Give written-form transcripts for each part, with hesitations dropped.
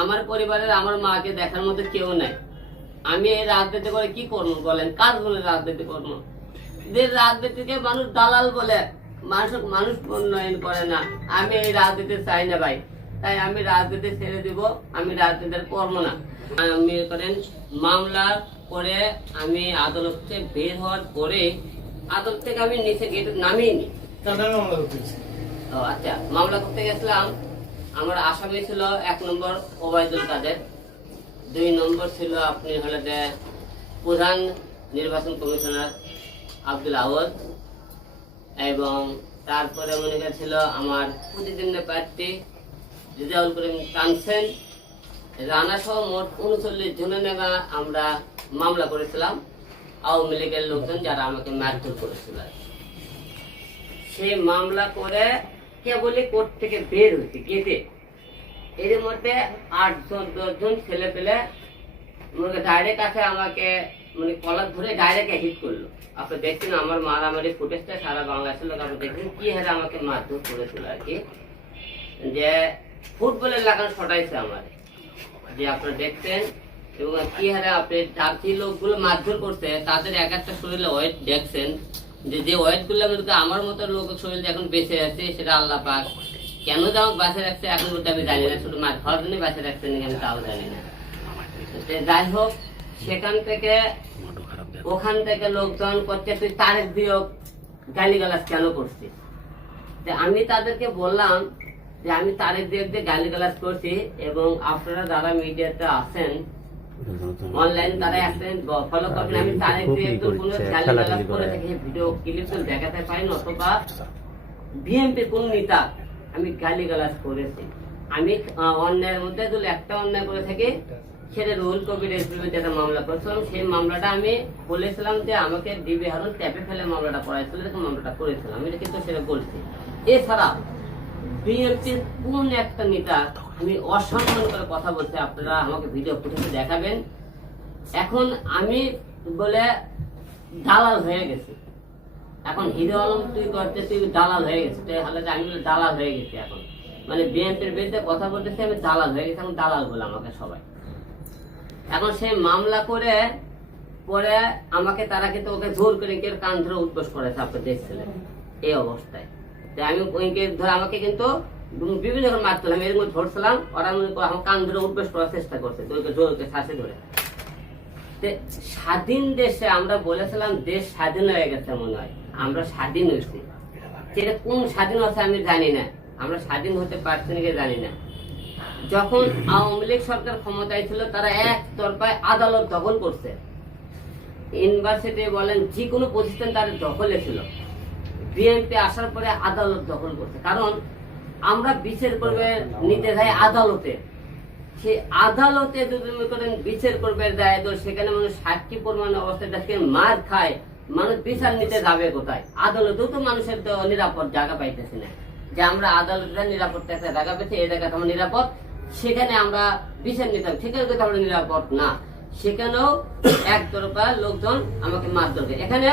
আমার পরিবারের আমার মাকে দেখার মতো কেউ নাই। আমি এই রাজনীতি করে কি করবো বলেন? কাজ বলে রাজনীতি করবো? যে রাজনীতিকে মানুষ দালাল বলে, মানুষ উন্নয়ন করে না। আমি এই রাজনীতি চাই না ভাই, তাই আমি রাজনীতি ছেড়ে দিব। আমি রাজনীতি করবো না। আমি করেন মামলা করে আমি আদালত থেকে বের হওয়ার পরে আদালত থেকে আমি নিচে গেট নামিনি। ও আচ্ছা, মামলা করতে গেছিলাম। আমার আসামি ছিল 1 নম্বর ওবায়দুল কাদের, 2 নম্বর ছিল আপনি হলে যে প্রধান নির্বাচন কমিশনার আব্দুল আওয়াজ, এবং তারপরে মনে করেছিল আমার প্রতিদ্বন্দ্বী প্রার্থী রেজাউল করিম কানসেন, রানা সহ মোট 39 জনের নামে আমরা মামলা করেছিলাম। আওয়ামী লীগের লোকজন যারা আমাকে মারধর করেছিল, সেই মামলা করে কেবলই কোর্ট থেকে বের হয়েছে গেটে। এর মধ্যে 8-10 জন ছেলে পেলে ডাইরেক্ট আছে আমাকে মানে কলার ধরে ডাইরেক্ট হিট করলো। আপনি দেখছেন আমার মারামারি ফুটেজটা সারা বাংলাদেশের লোক আপনি দেখছেন কি হারে আমাকে মারধর করেছিল আর কি, যে ফুটবলের লাগানো ছটাইছে আমার, যে আপনারা দেখছেন। এবং কি হারে আপনি যে লোকগুলো মারধর করছে তাদের এক একটা শরীরে ওয়েট দেখছেন, যে ওয়েট গুলো আমার মতো লোক শরীর এখন বেঁচে আছে, সেটা আল্লাহ পাক কেন যে আমাকে বাঁচে রাখছে এখন বলতে আমি জানি না। শুধু মার খাওয়ার জন্য বাঁচে রাখছেন আমি তাও জানি না। যাই হোক, সেখান থেকে ওখান থেকে লোকজন করছে তুই তারেক দিয়েও গালিগালাজ কেন করছিস? আমি তাদেরকে বললাম যে আমি তারেক দিয়ে গালিগালাজ করছি, এবং আপনারা যারা মিডিয়াতে আছেন অনলাইন তারা একদিন ফলো করবেন। আমি তারেক দিয়ে কোনো গালিগালাজ করে থাকি ভিডিও ক্লিপ তো দেখাতে পারি না, অথবা বিএনপির কোন নেতা আমি গালিগালাজ করেছি। আমি অন্যায়ের মধ্যে যদি একটা অন্যায় করে থাকি সেটা রুহুল কবিরের বিরুদ্ধে একটা মামলা করেছিলাম। সেই মামলাটা আমি বলেছিলাম যে আমাকে ডিবি হারুন ট্যাপে ফেলে মামলাটা করাইছিল, এরকম মামলাটা করেছিলাম, এটা কিন্তু সেটা বলছি। এছাড়া বিএনপির কোন একটা নেতা আমি অসম্মান করে কথা বলছি, আপনারা আমাকে ভিডিও ফুটেজে দেখাবেন। এখন আমি বলে দালাল হয়ে গেছি, এখন হিরো আলম তুই করতে তুই দালাল হয়ে গেছে, তাহলে আমি বলে দালাল হয়ে গেছি। এখন মানে বিএনপির বিরুদ্ধে কথা বলতেছি আমি দালাল হয়ে গেছি, এখন দালাল বলে আমাকে সবাই। এখন সে মামলা করে পরে আমাকে তারা কিন্তু ওকে জোর করে কেউ কান ধরে উদ্বোস করেছে, আপনি দেখছিলেন এই অবস্থায়। আমি ধরে আমাকে কিন্তু বিভিন্ন রকম মারছিলাম, এর মধ্যে ধরছিলাম, ওরা আমার কান ধরে উদ্বোস করার চেষ্টা করছে, জোরকে শ্বাসে ধরে। স্বাধীন দেশে আমরা বলেছিলাম দেশ স্বাধীন হয়ে গেছে, মনে হয় আমরা স্বাধীন হয়েছি। সেটা কোন স্বাধীন হচ্ছে আমি জানি না, আমরা স্বাধীন হতে পারছি নাকি জানি না। যখন আওয়ামী লীগ সরকার ক্ষমতায় ছিল তারা একতরফায় আদালত দখল করছে, ইউনিভার্সিটি বলেন যে কোনো প্রতিষ্ঠান তাদের দখলে ছিল। বিএনপি আসার পরে আদালত দখল করছে, কারণ আমরা বিচার করবে নিতে যাই আদালতে। সেই আদালতে যদি বিচার করবে যায় তো সেখানে মানুষ সাক্ষী প্রমাণ অবস্থায় দেখে মার খায়, মানুষ বিচার নিতে যাবে কোথায়? আদালতেও তো মানুষের তো নিরাপদ জায়গা পাইতেছে না, যে আমরা আদালতে নিরাপদ একটা জায়গা পেয়েছি, এই জায়গাটা আমার নিরাপদ, সেখানে আমরা বিচার নিতাম, সেখানে কিন্তু আমরা নিরাপদ না। সেখানেও একতরফা লোকজন আমাকে মারধর করে। এখানে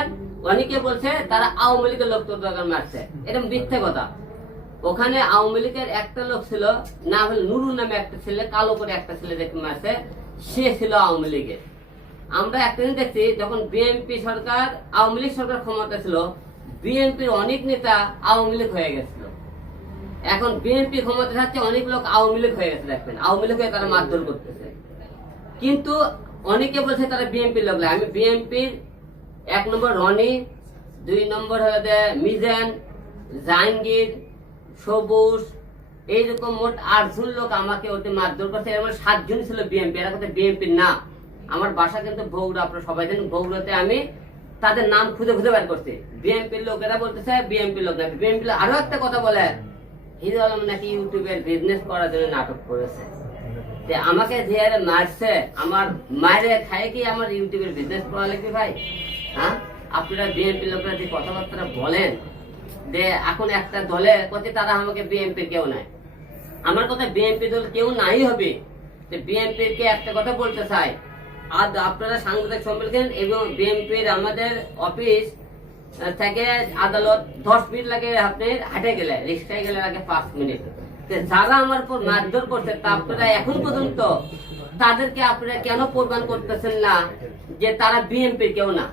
অনেকে বলছে তারা আওয়ামী লীগের লোক তোর মারছে, এটা মিথ্যে কথা। ওখানে আওয়ামী লীগের একটা লোক ছিল, না হলে নুরুল নামে একটা ছেলে, কালো করে একটা ছেলে দেখে মারছে, সে ছিল আওয়ামী লীগের। আমরা একটা দিন দেখছি যখন বিএনপি সরকার আওয়ামী লীগ সরকার ক্ষমতা ছিল, বিএনপির অনেক নেতা আওয়ামী লীগ হয়ে গেছিল। এখন বিএনপি ক্ষমতা থাকছে, অনেক লোক আওয়ামী লীগ হয়ে গেছে, দেখবেন আওয়ামী লীগ হয়ে তারা মারধর করতেছে। কিন্তু অনেকে বলছে তারা বিএনপির লোক। আমি বিএনপির 1 নম্বর রনি, 2 নম্বর হলে মিজান, জাহাঙ্গীর, সবুজ, এইরকম মোট 8 জন লোক আমাকে ওতে মারধর করছে। এর মধ্যে 7 জন ছিল বিএনপি, এরা কথা বিএনপির না। আমার বাসা কিন্তু বগুড়া, আপনারা সবাই জানেন। বগুড়াতে আমি তাদের নাম খুঁজে খুঁজে বের করছি। বিএনপির লোকেরা বলতেছে বিএনপির লোক নাকি। বিএনপি আরো একটা কথা বলে হিরো আলম নাকি ইউটিউবের বিজনেস করার জন্য নাটক করেছে। আমাকে যে মারছে, আমার মায়ের খায় কি আমার ইউটিউবের বিজনেস করা লাগবে ভাই? হ্যাঁ, আপনারা বিএনপি লোকরা যে কথাবার্তা বলেন যে এখন একটা দলে করতে, তারা আমাকে বিএনপি কেউ নাই। আমার কথা বিএনপি দল কেউ নাই হবে। বিএনপি কে একটা কথা বলতে চাই, আর আপনারা সাংবাদিক সম্মেলন এবং বিএনপির আমাদের অফিস থেকে আদালত 10 মিনিট লাগে, আপনি হাঁটে গেলে, রিক্সায় গেলে লাগে 5 মিনিট। যারা আমার উপর মারধর করছে তা আপনারা এখন পর্যন্ত তাদেরকে আপনারা কেন প্রমাণ করতেছেন না যে তারা বিএনপির কেউ না?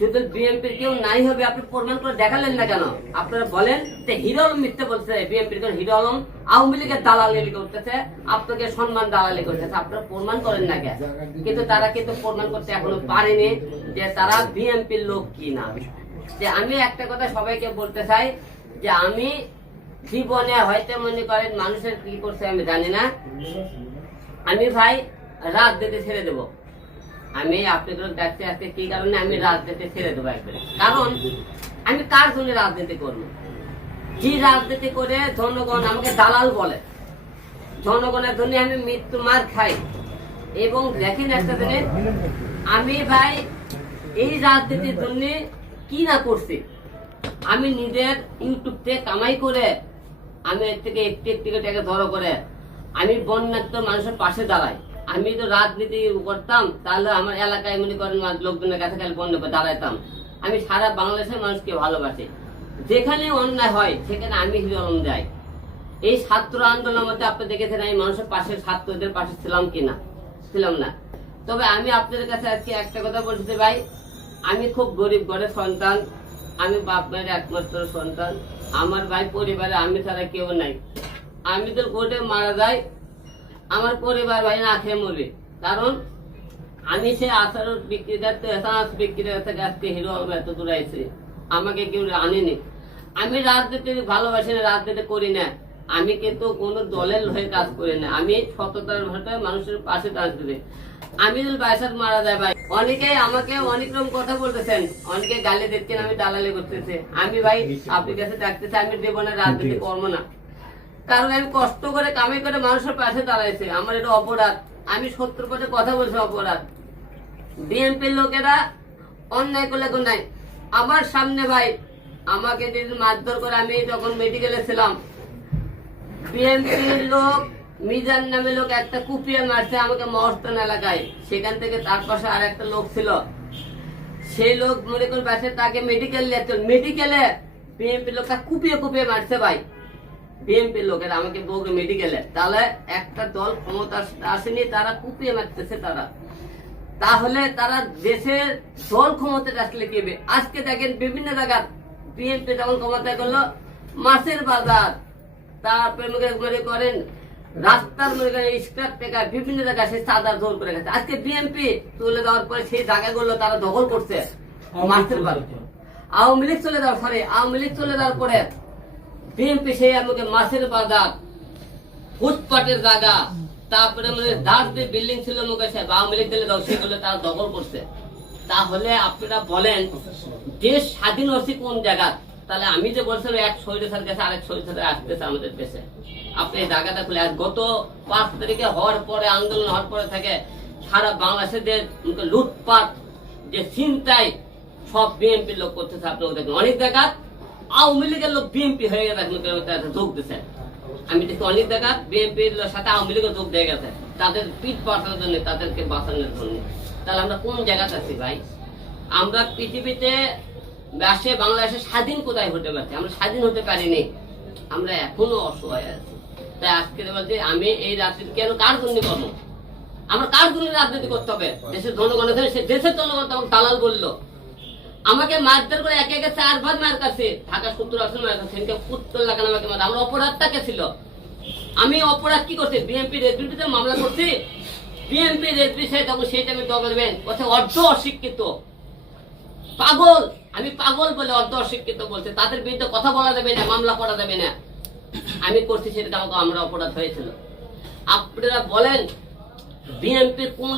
যদি বিএনপির কেউ নাই হবে আপনি প্রমাণ করে দেখালেন না কেন? আপনারা বলেন যে হিরো আলম মিথ্যে বলছে, বিএনপির হিরো আলম আওয়ামী লীগের দালালি করতেছে, আপনাকে সম্মান দালালি করতেছে, আপনারা প্রমাণ করেন না কেন? কিন্তু তারা কিন্তু প্রমাণ করতে এখনো পারেনি যে তারা বিএনপির লোক কি না। যে আমি একটা কথা সবাইকে বলতে চাই যে আমি জীবনে হয়তো মনে করেন মানুষের কি করছে আমি জানি না, আমি ভাই রাজনীতি ছেড়ে দেবো। আমি আপনাদের দেখতে আজকে কি কারণে আমি রাজনীতি ছেড়ে দেবো একবারে, কারণ আমি কার জন্য রাজনীতি করবো? যে রাজনীতি করে জনগণ আমাকে দালাল বলে, জনগণের জন্য আমি মৃত্যু মার খাই। এবং দেখেন একটা জিনিস, আমি ভাই এই রাজনীতির জন্য কি না করছি, আমি নিজের ইউটিউব থেকে কামাই করে আমি এর থেকে একটি একটি টাকা ধরো করে আমি বন্যার্থ মানুষের পাশে দাঁড়াই। আমি তো রাজনীতি করতাম তাহলে আমার এলাকায় মনে করেন লোকজনের কাছে খালি বন্যা দাঁড়াইতাম। আমি সারা বাংলাদেশের মানুষকে ভালোবাসি, যেখানে অন্যায় হয় সেখানে আমি হিরো আলম যাই। এই ছাত্র আন্দোলনের মধ্যে আপনি দেখেছেন আমি মানুষের পাশে, ছাত্রদের পাশে ছিলাম কিনা? ছিলাম না। তবে আমি আপনাদের কাছে আজকে একটা কথা বলতে ভাই, আমি খুব গরিব ঘরের সন্তান, আমি বাপ মায়ের একমাত্র সন্তান, আমার ভাই পরিবারে আমি ছাড়া কেউ নাই। আমি তো কোর্টে মারা যাই, আমার পরিবার ভাই না খেয়ে মরবে, কারণ আমি সে আচার বিক্রিদার বিক্রিদার থেকে আজকে হিরো আলম এত দূর আইছি, আমাকে কেউ আনেনি। আমি রাজনীতি ভালোবাসি না, রাজনীতি করি না, আমি কিন্তু কোনো দলের হয়ে কাজ করি না, আমি সততার ভাষায় মানুষের পাশে দাঁড়িয়ে। আমি যদি বাইসাত মারা যায় ভাই, অনেকেই আমাকে অনেক রকম কথা বলতেছেন, অনেকে গালি দিচ্ছেন, আমি দালালি করতেছে। আমি ভাই আপনার কাছে ডাকতেছি, আমি জীবনে রাজনীতি করবো না, কারণ আমি কষ্ট করে কামাই করে মানুষের পাশে দাঁড়াইছে, আমার এটা অপরাধ। আমি 70% কথা বলছি অপরাধ। বিএনপির লোকেরা অন্যায় করলে কোন নাই, আমার সামনে ভাই আমাকে যদি মারধর করে, আমি যখন মেডিকেলে ছিলাম বিএনপির লোক মিজান নামে লোক একটা কুপিয়ে মারছে আমাকে মহস্থান এলাকায়, সেখান থেকে তার পাশে আর একটা লোক ছিল, সেই লোক মনে করে পাশে তাকে মেডিকেল মেডিকেলে বিএনপির লোকটা কুপিয়ে কুপিয়ে মারছে ভাই। বিএনপির লোকের আমাকে বউকে মেডিকেলে, তাহলে একটা দল ক্ষমতা আসেনি, তারা কুপিয়ে মারতেছে তারা, তাহলে তারা দেশের দল ক্ষমতা আসলে কি হবে? আজকে দেখেন বিভিন্ন জায়গায় বিএনপি যখন ক্ষমতা করলো, মাছের বাজার, তারপরে মনে করেন রাস্তার মনে করেন স্ক্র্যাপ টেকা বিভিন্ন জায়গায় সে চাঁদা জোর করে গেছে। আজকে বিএনপি তুলে দেওয়ার পরে সেই জায়গাগুলো তারা দখল করছে মাছের বাজার। আওয়ামী লীগ চলে যাওয়ার আওয়ামী লীগ চলে যাওয়ার পরে বিএনপি সেই আমাকে মাছের বাজার, ফুটপাটের জায়গা, তারপরে মানে দাস যে বিল্ডিং ছিল মুখে সাহেব আওয়ামী লীগ দিলে দাও, সেগুলো তারা দখল করছে। তাহলে আপনারা বলেন দেশ স্বাধীন হচ্ছে কোন জায়গা? তাহলে আমি যে বলছিলাম এক শহীদের কাছে আরেক শহীদের আসতেছে আমাদের দেশে, আপনি এই জায়গাটা খুলে গত 5 তারিখে হওয়ার পরে, আন্দোলন হওয়ার পরে থেকে সারা বাংলাদেশের যে লুটপাট, যে ছিনতাই, সব বিএনপির লোক করতেছে। আপনি দেখুন অনেক জায়গা আওয়ামী লীগের লোক বিএনপি হয়ে গেছে, যোগ দিচ্ছে। আমি দেখি অনেক জায়গা বিএনপির সাথে আওয়ামী লীগের যোগ দিয়ে গেছে তাদের পিঠ বাঁচানোর জন্য, তাদেরকে বাঁচানোর জন্য। তাহলে আমরা কোন জায়গাতে আছি ভাই? আমরা পৃথিবীতে আসে বাংলাদেশে স্বাধীন কোথায় হতে পারছি? আমরা স্বাধীন হতে পারিনি, আমরা এখনো অসহায় আছি। তাই আজকে বলছি আমি এই রাজনীতি কেন, কার জন্য করবো? আমরা কার জন্য রাজনীতি করতে হবে? দেশের জনগণের, দেশের জনগণ তখন দালাল বললো, আমাকে মারধর করে একে একে 4 বার মার কাছে, ঢাকা 70 আসন মার কাছে, উত্তর লাগানো আমাকে মার। আমরা অপরাধটা কে ছিল? আমি অপরাধ কি করছি? বিএনপি রেডবিতে মামলা করছি, বিএনপি রেডবি সে তখন সেই টাইমে দলবেন কথা অর্ধ অশিক্ষিত পাগল, আমি পাগল বলে অর্ধ অশিক্ষিত বলছে, তাদের বিরুদ্ধে কথা বলা যাবে না, মামলা করা যাবে না। আমি করছি সেটা আমাকে, আমরা অপরাধ হয়েছিল। আপনারা বলেন বিএনপি কোন